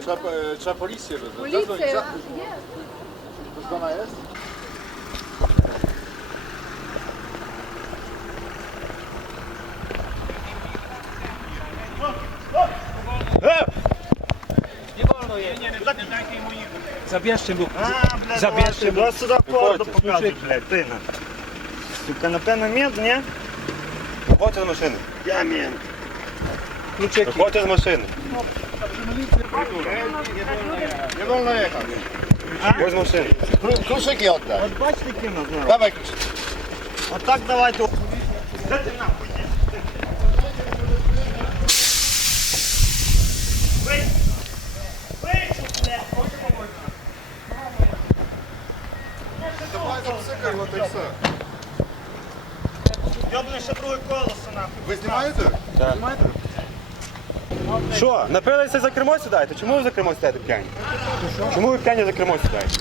Trzeba, e, trzeba policję wezwać. Policja Zadzwoń, jest. zadzwoń. Zgona jest? Забierzcie go. А, блядь, Забежьте, давай сюда Виходьте, морду показуй, блядь, ти на. Сука, напевно, мент, ні? Виходьте з машини. Я мент. Виходьте з машини. Nie wolno jechać. Ось з машини. Kru- Kluczyki oddaj. От бачите, ким? Dawaj kluczyki. А так давайте. Де ти нахуй. Давай. Йобне ще друге колесо, нахуй. Ви знімаєте? Знімаєте? Що, напилися за кермо сідаєте? Чому ви за кермо сідаєте п'яні? Чому ви п'яні за кермо сідаєте?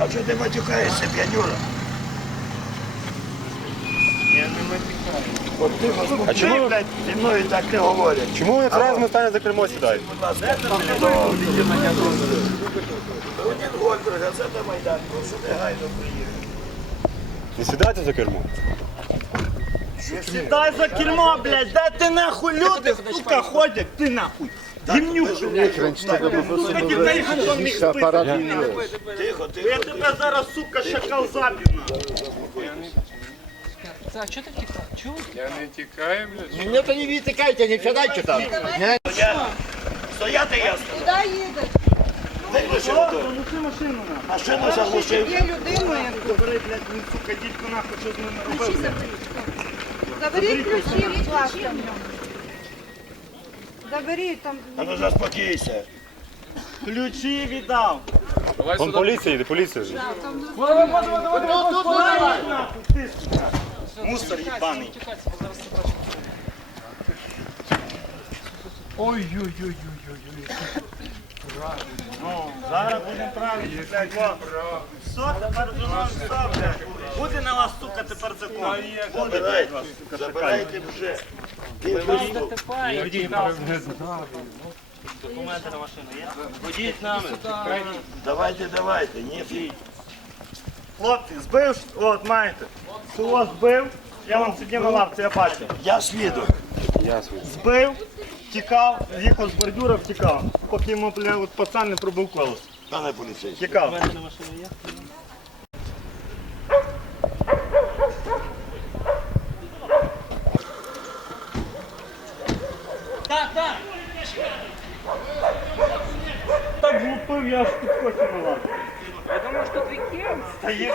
А чого ти матюкаєшся, п'янюра? А чому, ви- блядь, зі мною так не говорять. чому в тверезому стані за кермо сідаєте? Один Гольбер, газета Майдан, прошу негайно приїхати. Не сідайте за кермо. Сідай за кермо, блядь, де ти нахуй люди, сука, ходять, ти нахуй. Гімнюк, блядь. Сука, дітей готових спити. Тихо, тихо. Я тебе зараз, сука, шакал заб'ю, нахуй. А чого ти втікав? Чого? Nie, to nie wytykajcie, nie wsiadajcie tam. Nie? Стояти я. Куди їдеш? Виключи мотор. машину, заглушив. Є людиною. Бери, блядь, ну, сука, дідько, нахуй, що з ними робив. Заберіть ключі, будь ласка. Заберіть там. А ну заспокійся. Ключі віддав. Вон поліція йде, поліція вже. Нахуй, ти, сука. Мусор їбаний. Ну, зараз будемо правильно, блядь, во. Все, тепер вже нам все, блядь. Буде на вас, сука, тепер закон. Буде, блядь, вас, сука, Забирайте вже. Документи на машину є? Ходіть нами. Давайте, давайте, не фіть. Хлопці, збив, от маєте. Село збив, я вам сидів на лавці, я бачу. Я свідок. Ясно. Збив, тікав, їхав з бордюра, втікав. Поки йому, бля, от пацан не пробив колесо. Пане поліцейський. Тікав. Так глупив, я аж підскочив на лавку. Я думаю, що твій кем. Та є